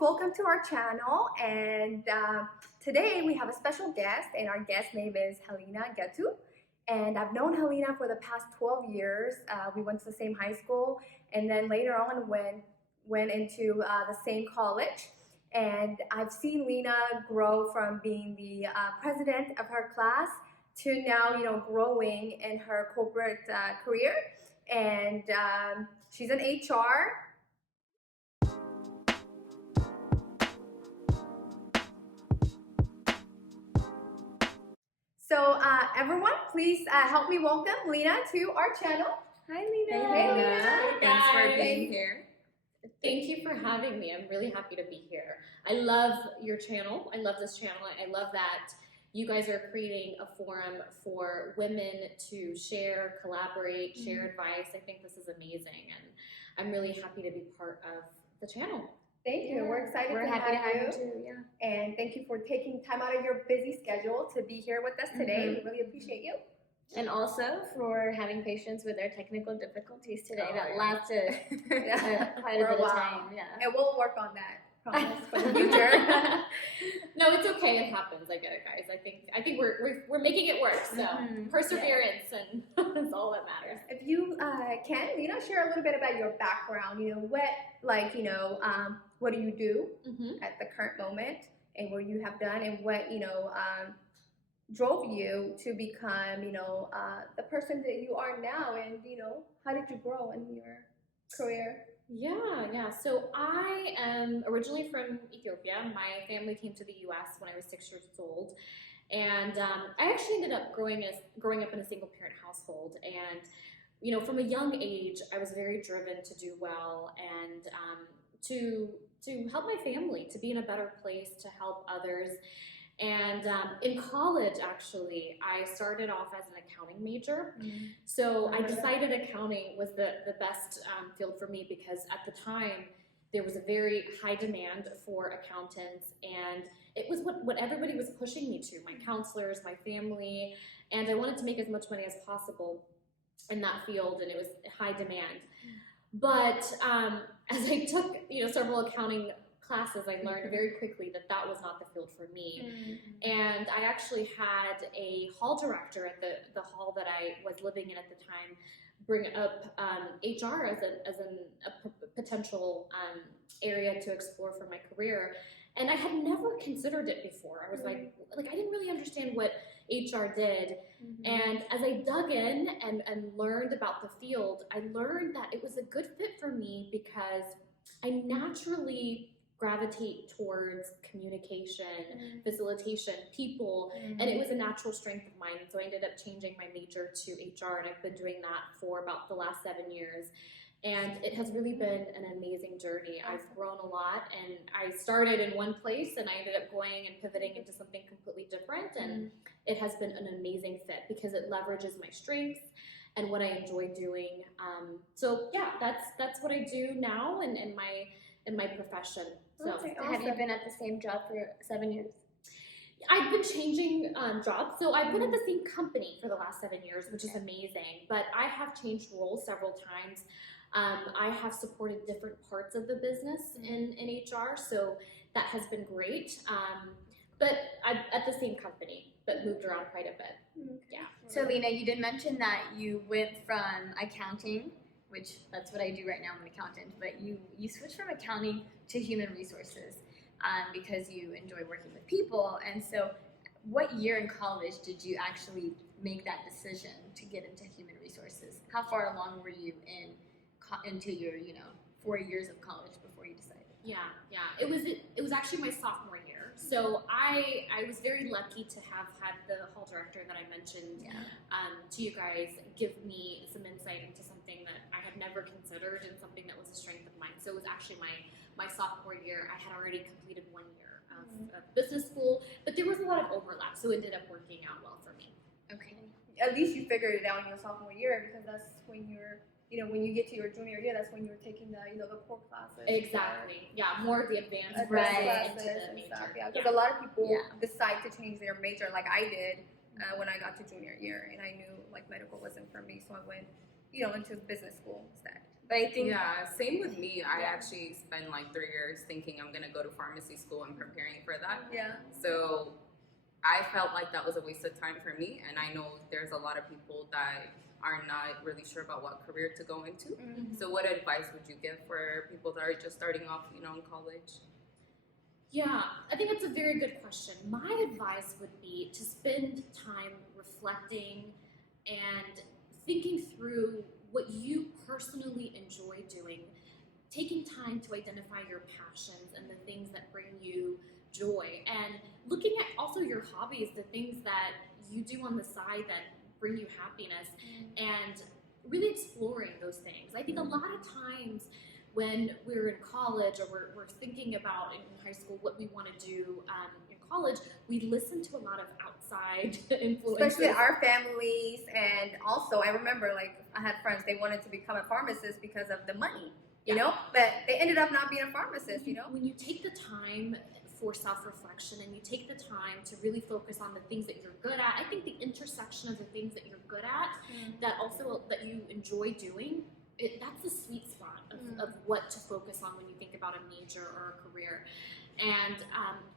welcome to our channel. And today we have a special guest, and our guest name is Hilina Speaks. And I've known Hilina for the past 12 years. We went to the same high school, and then later on went into the same college. And I've seen Lina grow from being the president of her class to now, growing in her corporate career. And she's in HR. So everyone, please help me welcome Lina to our channel. Hi, Lina. Hey, Lina. Thanks for being here. Thank you for having me. I'm really happy to be here. I love your channel. I love this channel. I love that you guys are creating a forum for women to share, collaborate, share advice. I think this is amazing, and I'm really happy to be part of the channel. Thank you. We're excited We're to happy have to have you. you too. Yeah. And thank you for taking time out of your busy schedule to be here with us today. We really appreciate you. And also for having patience with our technical difficulties today. Oh, that yeah. lasted quite For a bit a of while. time. Yeah. And we'll work on that, promise, for the future. No, it's okay. It happens. I get it, guys. I think we're making it work. So perseverance, and that's all that matters. If you can, share a little bit about your background. What do you do at the current moment, and what you have done, and what drove you to become the person that you are now, and how did you grow in your career? Yeah. So I am originally from Ethiopia. My family came to the U.S. when I was 6 years old, and I actually ended up growing up in a single parent household. And from a young age, I was very driven to do well and to help my family, to be in a better place, to help others. And in college, actually, I started off as an accounting major. So I decided accounting was the best field for me because at the time, there was a very high demand for accountants, and it was what everybody was pushing me to, my counselors, my family, and I wanted to make as much money as possible in that field, and it was high demand. But as I took several accounting classes, I learned very quickly that was not the field for me. And I actually had a hall director at the hall that I was living in at the time bring up HR as a potential area to explore for my career. And I had never considered it before. I was like I didn't really understand what HR did. And as I dug in and learned about the field, I learned that it was a good fit for me because I naturally gravitate towards communication, facilitation, people, and it was a natural strength of mine. And so I ended up changing my major to HR, and I've been doing that for about the last 7 years. And it has really been an amazing journey. I've grown a lot, and I started in one place, and I ended up going and pivoting into something completely different. And it has been an amazing fit because it leverages my strengths and what I enjoy doing. So yeah, that's what I do now in my profession. So Have you been at the same job for 7 years? I've been changing jobs. So I've been at the same company for the last 7 years, which is amazing. But I have changed roles several times. I have supported different parts of the business in HR, so that has been great. But I'm at the same company, but moved around quite a bit. Yeah. So Lina, you did mention that you went from accounting, which that's what I do right now, I'm an accountant, but you switched from accounting to human resources because you enjoy working with people. And so what year in college did you actually make that decision to get into human resources? How far along were you into your 4 years of college before you decided? Yeah. It was actually my sophomore year. So I was very lucky to have had the hall director that I mentioned to you guys give me some insight into something that I had never considered and something that was a strength of mine. So it was actually my sophomore year. I had already completed 1 year of business school, but there was a lot of overlap, so it ended up working out well for me. Okay. At least you figured it out in your sophomore year, because that's when you're when you get to your junior year, that's when you're taking the the core classes. Exactly. Yeah, more of the advanced classes into the and major. stuff. Yeah, because a lot of people decide to change their major, like I did when I got to junior year, and I knew medical wasn't for me, so I went into business school instead. But I think same with me. I Yeah. actually spent like 3 years thinking I'm gonna go to pharmacy school and preparing for that. Yeah. So I felt like that was a waste of time for me, and I know there's a lot of people that are not really sure about what career to go into. Mm-hmm. So what advice would you give for people that are just starting off, in college? Yeah, I think that's a very good question. My advice would be to spend time reflecting and thinking through what you personally enjoy doing, taking time to identify your passions and the things that bring you joy, and looking at also your hobbies, the things that you do on the side that bring you happiness, and really exploring those things. I think a lot of times when we're in college or we're thinking about in high school what we want to do in college, we listen to a lot of outside influences. Especially our families, and also I remember like I had friends, they wanted to become a pharmacist because of the money, you know, but they ended up not being a pharmacist, you know. When you take the time for self-reflection and you take the time to really focus on the things that you're good at, I think the intersection of the things that you're good at that you enjoy doing, that's the sweet spot of what to focus on when you think about a major or a career. And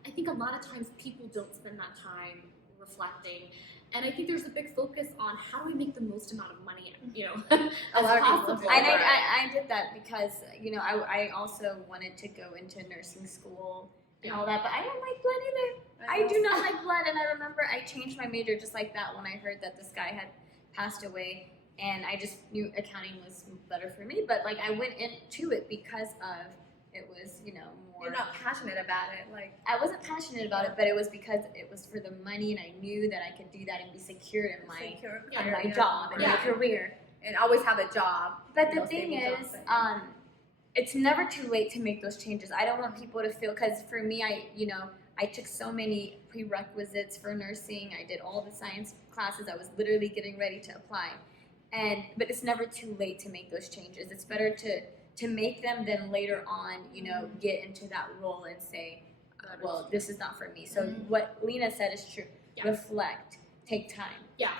I think a lot of times people don't spend that time reflecting. And I think there's a big focus on how do I make the most amount of money, A lot of people possible. do And that. I did that because, I also wanted to go into nursing school and all that, but I don't like blood either. I do not like blood, and I remember I changed my major just like that when I heard that this guy had passed away, and I just knew accounting was better for me, but like I went into it because of it was, more. You're not passionate about it, like. I wasn't passionate about it, but it was because it was for the money, and I knew that I could do that and be secure in my Secure in career, my yeah. job and my career. And always have a job. But you the know, thing stable is, job. it's never too late to make those changes. I don't want people to feel, because for me, I took so many prerequisites for nursing. I did all the science classes. I was literally getting ready to apply. But it's never too late to make those changes. It's better to make them than later on, get into that role and say, well, this is not for me. So what Lena said is true. Yeah. Reflect, take time. Yeah.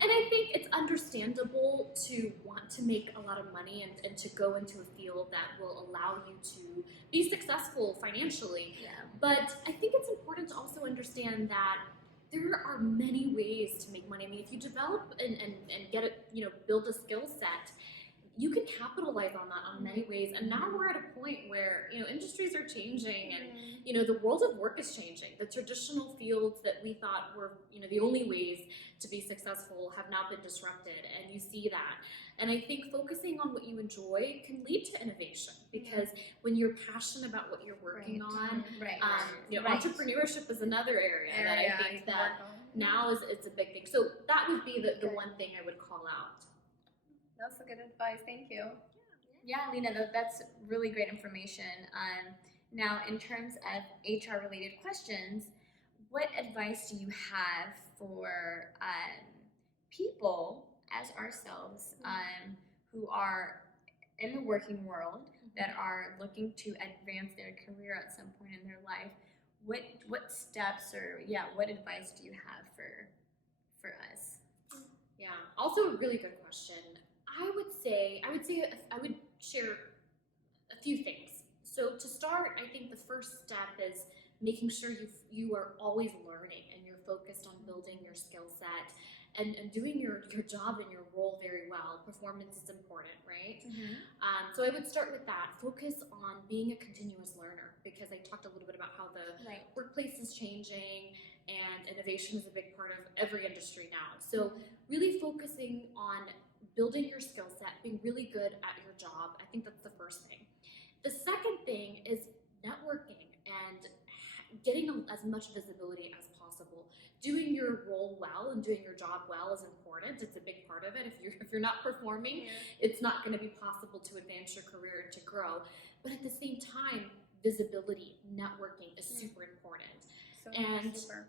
And I think it's understandable to want to make a lot of money and to go into a field that will allow you to be successful financially. Yeah. But I think it's important to also understand that there are many ways to make money. I mean, if you develop and get it, build a skill set, you can capitalize on that on many ways. And now we're at a point where, industries are changing and, the world of work is changing. The traditional fields that we thought were, the only ways to be successful have now been disrupted, and you see that. And I think focusing on what you enjoy can lead to innovation, because when you're passionate about what you're working on, Right. entrepreneurship is another area that I think that now it's a big thing. So that would be the one thing I would call out. That's a good advice. Thank you. Yeah, Lena, that's really great information. Now, in terms of HR-related questions, what advice do you have for people as ourselves who are in the working world that are looking to advance their career at some point in their life? What steps or what advice do you have for us? Yeah, also a really good question. I would share a few things. So to start, I think the first step is making sure you are always learning and you're focused on building your skill set and doing your job and your role very well. Performance is important, right? So I would start with that. Focus on being a continuous learner, because I talked a little bit about how the workplace is changing and innovation is a big part of every industry now. So really focusing on building your skill set, being really good at your job. I think that's the first thing. The second thing is networking and getting as much visibility as possible. Doing your role well and doing your job well is important. It's a big part of it. If you're not performing, it's not going to be possible to advance your career and to grow. But at the same time, visibility, networking is super important. Super.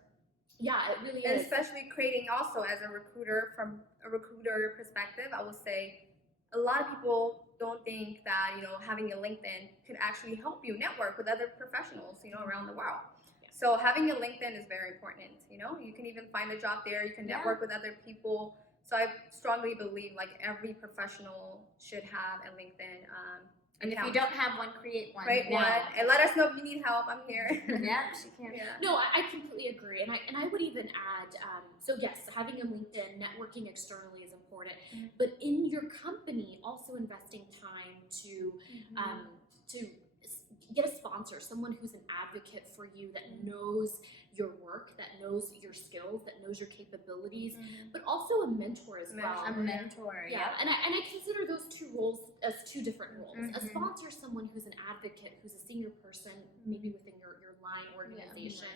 Yeah, it really And is. especially creating also as a recruiter, from a recruiter perspective, I would say a lot of people don't think that, having a LinkedIn could actually help you network with other professionals, around the world. Yeah. So having a LinkedIn is very important. You can even find a job there. You can network with other people. So I strongly believe like every professional should have a LinkedIn And if you account. don't have one, create one. Create now. one and let us know if you need help. I'm here. Yeah, she can. Yeah. No, I completely agree, and I would even add. So yes, having a LinkedIn, networking externally is important, but in your company, also investing time to get a sponsor, someone who's an advocate for you that knows your work, that knows your skills, that knows your capabilities, but also a mentor as well. A mentor. Yeah, and I consider those two roles as two different roles. A Mhm. sponsor is someone who's an advocate, who's a senior person, maybe within your line organization,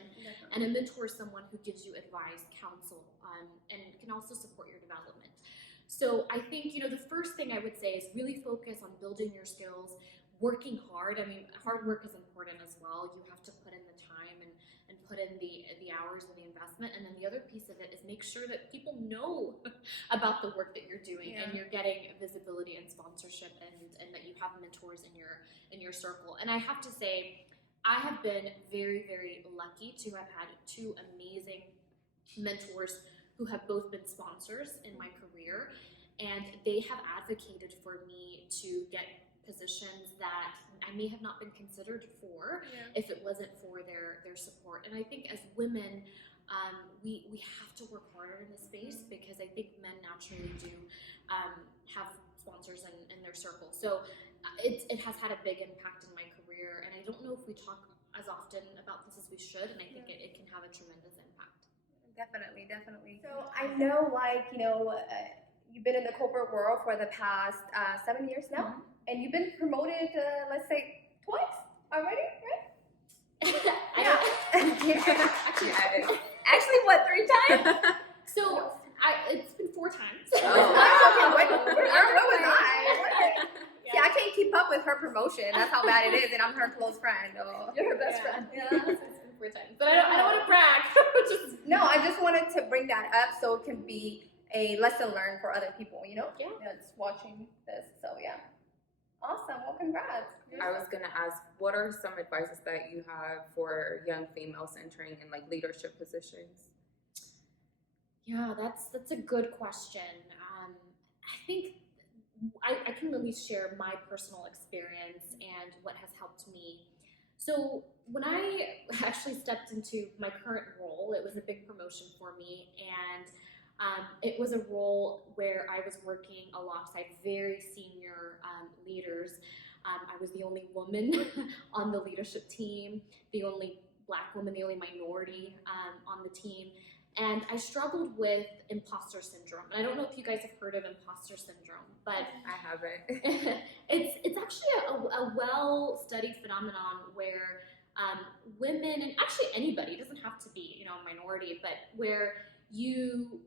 and a mentor is someone who gives you advice, counsel, and can also support your development. So I think, the first thing I would say is really focus on building your skills, working hard. I mean, hard work is important as well. You have to put in the time and put in the hours and the investment. And then the other piece of it is make sure that people know about the work that you're doing and you're getting visibility and sponsorship and that you have mentors in your circle. And I have to say, I have been very, very lucky to have had two amazing mentors who have both been sponsors in my career, and they have advocated for me to get positions that I may have not been considered for if it wasn't for their support. And I think as women, we have to work harder in this space because I think men naturally do have sponsors in their circle. So it has had a big impact in my career, and I don't know if we talk as often about this as we should, and I think it can have a tremendous impact. Definitely. So I know, like, you've been in the corporate world for the past 7 years now, and you've been promoted, let's say, twice already, right? Actually, what, 3 times? So it's been 4 times. Where was I? See, I can't keep up with her promotion. That's how bad it is, and I'm her close friend. Oh. You're her best friend. Yeah, it's been 4 times. But I don't want to brag. No, I just wanted to bring that up so it can be a lesson learned for other people, that's watching this. So yeah. Awesome. Well, congrats. I was gonna ask, what are some advices that you have for young females entering in like leadership positions? Yeah, that's a good question. I think I can at least share my personal experience and what has helped me. So when I actually stepped into my current role, it was a big promotion for me, and it was a role where I was working alongside very senior leaders. I was the only woman on the leadership team, the only Black woman, the only minority on the team. And I struggled with imposter syndrome. And I don't know if you guys have heard of imposter syndrome, but I haven't. it's actually a well-studied phenomenon where women, and actually anybody, it doesn't have to be a minority, but where you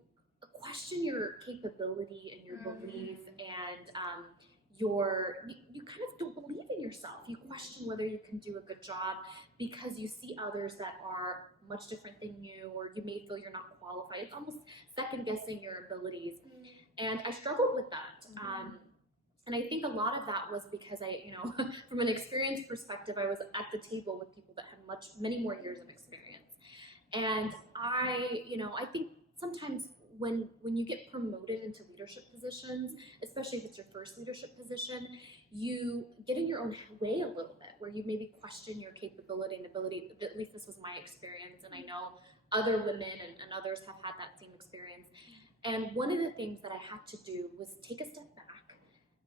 question your capability and your belief, and you kind of don't believe in yourself. You question whether you can do a good job because you see others that are much different than you, or you may feel you're not qualified. It's almost second guessing your abilities. And I struggled with that. And I think a lot of that was because from an experience perspective, I was at the table with people that had many more years of experience. And I think sometimes when you get promoted into leadership positions, especially if it's your first leadership position, you get in your own way a little bit, where you maybe question your capability and ability. At least this was my experience, and I know other women and others have had that same experience. And one of the things that I had to do was take a step back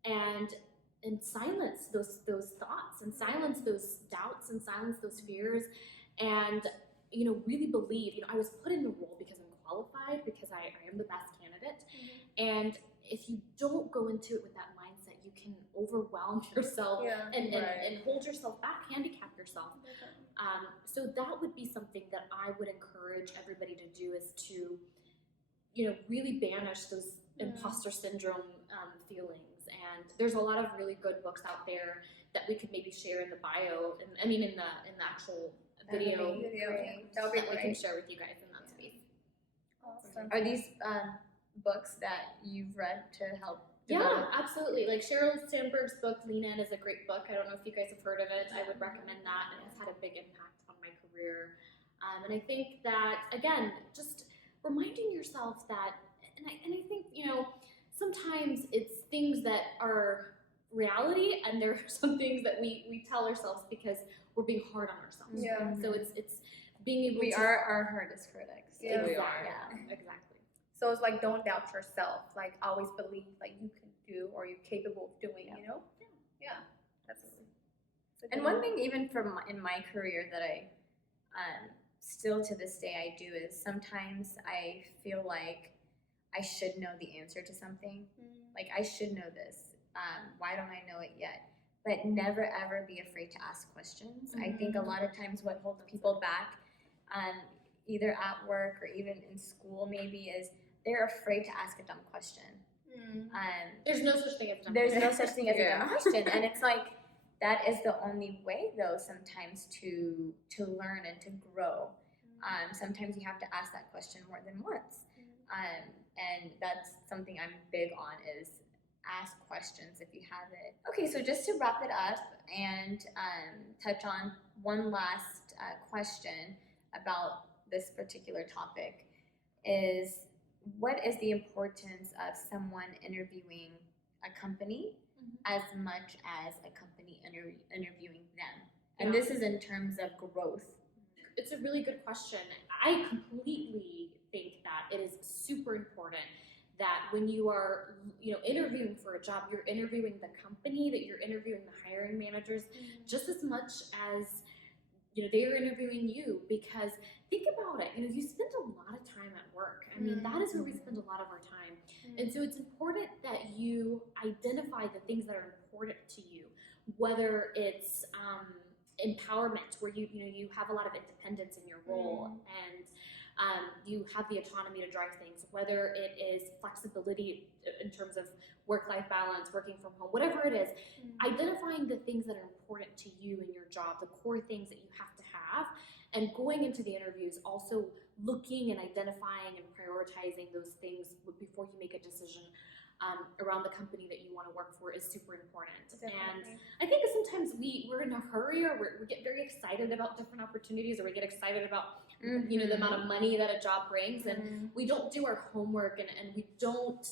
and silence those thoughts, and silence those doubts, and silence those fears, and really believe. I was put in the role because I'm qualified, because I am the best candidate. And if you don't go into it with that mindset, you can overwhelm yourself and hold yourself back, handicap yourself. So that would be something that I would encourage everybody to do, is to really banish those imposter syndrome feelings. And there's a lot of really good books out there that we could maybe share in the bio, in the actual video That would be that we can great. share with you guys in that space. Awesome. Are these books that you've read to help Yeah, develop? absolutely. Like Sheryl Sandberg's book, Lean In, is a great book. I don't know if you guys have heard of it. I would recommend that. It has had a big impact on my career. And I think that, again, just reminding yourself that, and I think, sometimes it's things that are reality, and there are some things that we tell ourselves because we're being hard on ourselves. Yeah. So it's being able We to are our hardest critics. Yeah. We exactly, are. exactly. So it's like don't doubt yourself. Like always believe like you can do or you're capable of doing. You know. Yeah. That's a And good one thing, even from in my career, that I still to this day I do is sometimes I feel like I should know the answer to something. Like I should know this. Why don't I know it yet? But never ever be afraid to ask questions. I think a lot of times what holds people back, either at work or even in school, maybe is they're afraid to ask a dumb question. There's no such thing as dumb There's no question. such thing as a Yeah. dumb question, and it's like that is the only way, though, sometimes to learn and to grow. Sometimes you have to ask that question more than once, and that's something I'm big on is ask questions if you have it. Okay, so just to wrap it up and touch on one last question about this particular topic is, what is the importance of someone interviewing a company as much as a company interviewing them? And Yeah. this is in terms of growth. It's a really good question. I completely think that it is super important that when you are, interviewing for a job, you're interviewing the company, that you're interviewing the hiring managers just as much as they're interviewing you. Because think about it, you spend a lot of time at work. I mean, that is where we spend a lot of our time. And so it's important that you identify the things that are important to you, whether it's empowerment, where you have a lot of independence in your role, and you have the autonomy to drive things, whether it is flexibility in terms of work-life balance, working from home, whatever it is, identifying the things that are important to you in your job, the core things that you have to have, and going into the interviews also looking and identifying and prioritizing those things before you make a decision around the company that you want to work for is super important. And I think sometimes we're in a hurry, or we get very excited about different opportunities, or we get excited about the amount of money that a job brings, and we don't do our homework, and we don't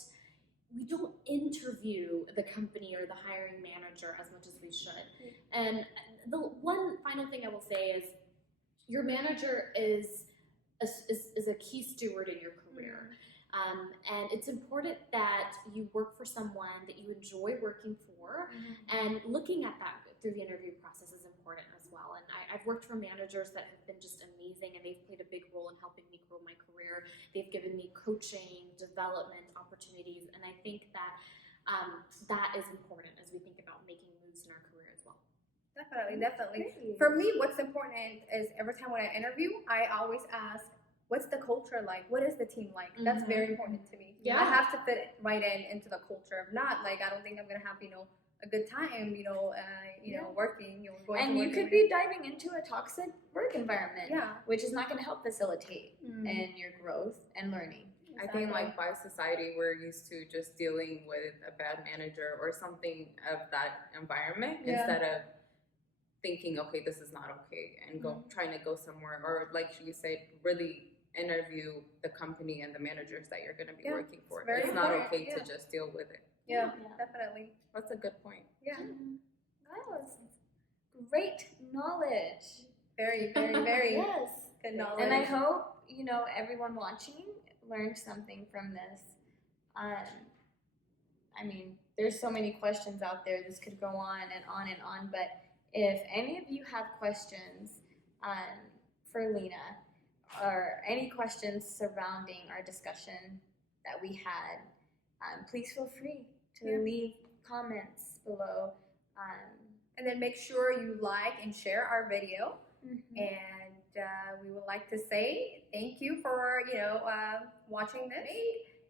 interview the company or the hiring manager as much as we should. And the one final thing I will say is your manager is a key steward in your career. And it's important that you work for someone that you enjoy working for, and looking at that through the interview process is important as well. And I've worked for managers that have been just amazing, and they've played a big role in helping me grow my career. They've given me coaching, development opportunities, and I think that that is important as we think about making moves in our career as well. Definitely. For me, what's important is every time when I interview, I always ask, what's the culture like? What is the team like? That's very important to me. Yeah. I have to fit right into the culture. If not, like, I don't think I'm gonna have a good time. Working. Going And to you work could be diving into a toxic work environment, Yeah. which is not going to help facilitate in your growth and learning. I think like by society we're used to just dealing with a bad manager or something of that environment instead of thinking, okay, this is not okay, and trying to go somewhere, or like you said, really interview the company and the managers that you're going to be working for. It's not okay to just deal with it. Yeah, definitely. That's a good point. Yeah. That was great knowledge. Very, very, very Yes. good knowledge. And I hope, everyone watching learned something from this. I mean, there's so many questions out there. This could go on and on and on. But if any of you have questions for Lena, or any questions surrounding our discussion that we had, please feel free to leave comments below. And then make sure you like and share our video. And we would like to say thank you for watching this.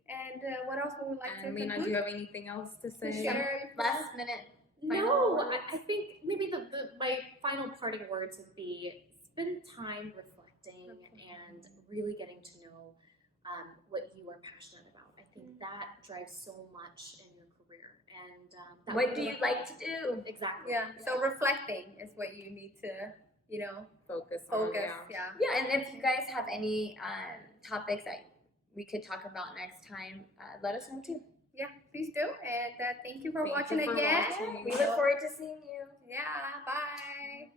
And what else would we like to Lena, conclude? do you have anything else to say? Share Last minute. No, I think maybe my final parting words would be spend time reflecting and really getting to know what you are passionate about. I think that drives so much in your career. And What do you like to do? Exactly. Yeah. So reflecting is what you need to, Focus on. Yeah. Yeah, and if you guys have any topics that we could talk about next time, let us know too. Yeah, please do. And thank you for Thank watching you for again. watching. We look forward to seeing you. Yeah, bye.